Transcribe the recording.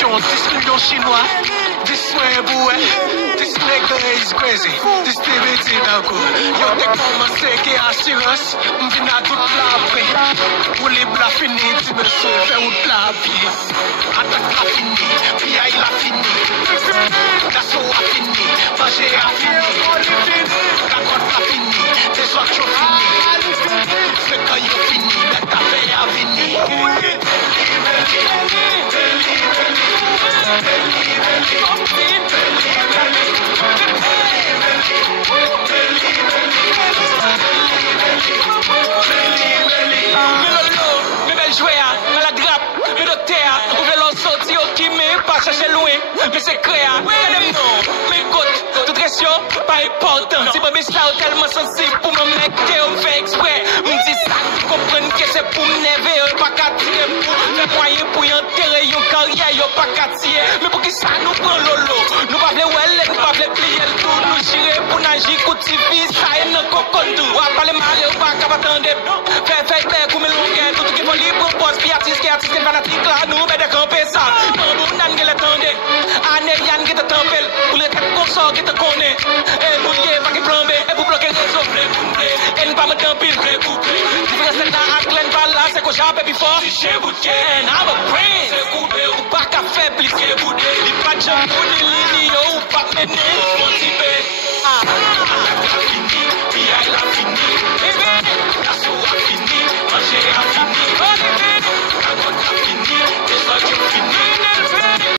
population, 10 millions chinois. This way, boy. This nigga is crazy. This TVT d'encore. Yo, t'es commencé qui assurance. M'vina toute la paix. Ou les blas finis, tu me sauves ou de la vie. Attaque la fini, puis aïe la fini. D'assaut a fini, manger a fini. La côte a fini, des autres choses fini. C'est quand yo fini, mais ta paix a fini. Mais c'est créa, regardez non, mais écoute, toute question, pas important. Si bébé ça tellement sensible pour me mettre on fait exprès. Me dit ça, comprendre que c'est pour me lever, pas qu'à tirer pour faire moyen pour y enterrer une carrière, y'a pas qu'à tirer. Mais pour qui ça nous prend lolo, nous pas vle well, nous pas vle plier le tout, nous tirer pour nager, coutifi, ça et non cocondou. Ou à parler mal, ou pas qu'à attendre. Fait, comme l'onguet, tout qui faut libre, pose, puis artiste, fanatique là, nous, mais décamper ça. Non, nous, n'en gueule attendez. Ane Yann qui te tempelle, pour les têtes consort qui te connaît. Et nous y est pas qui plombe, et vous bloquez les autres, et ne pas me tempile, différence c'est dans la clé, pas là, c'est que j'avais before. Si j'ai bouté, I'm a brain, c'est coupé, ou pas qu'à faire, plus que bouté, il pas de jambes,